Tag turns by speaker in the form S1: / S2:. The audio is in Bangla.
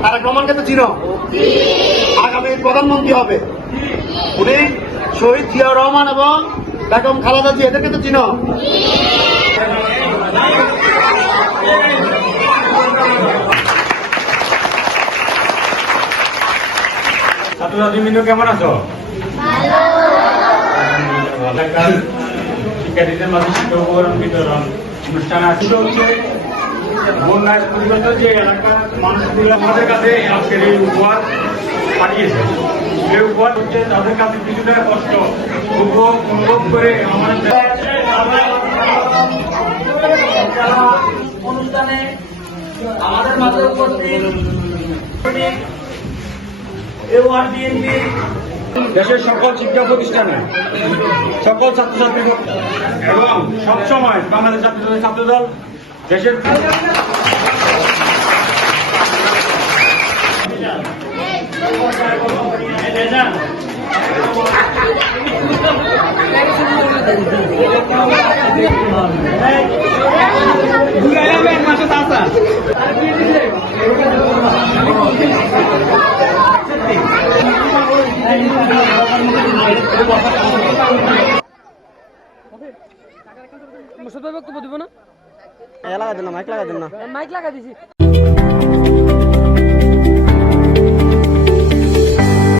S1: তারেক রহমানকে তো চিনো? আগামী প্রধানমন্ত্রী হবে। উনি শহীদ জিয়াউর রহমান এবং বেগম খালেদা জি এদেরকে তো চিনো?
S2: ছাত্রছাত্রী বিন্দু কেমন আছো? শিক্ষার্থীদের মাঝে শিক্ষা উপকরণ বিতরণ আসলে বন্যায় পরিগত যে এলাকার মানুষগুলো আমাদের কাছে আজকের এই উপহার পাঠিয়েছে। এই উপহার হচ্ছে তাদের কাছে কিছুটা কষ্ট। উপভোগ অনুভব করে আমাদের
S3: অনুষ্ঠানে আমাদের মাঝে উপস্থিত
S2: দেশের সকল শিক্ষা প্রতিষ্ঠানে সকল ছাত্রছাত্রী এবং সবসময় বাংলাদেশ ছাত্রছাত্রী ছাত্রদল দেশের
S4: মুসদ বক্তব্য দিব না?
S5: লাগা দেন না মাইক লাগা দেন না।
S4: মাইক লাগা দিছি।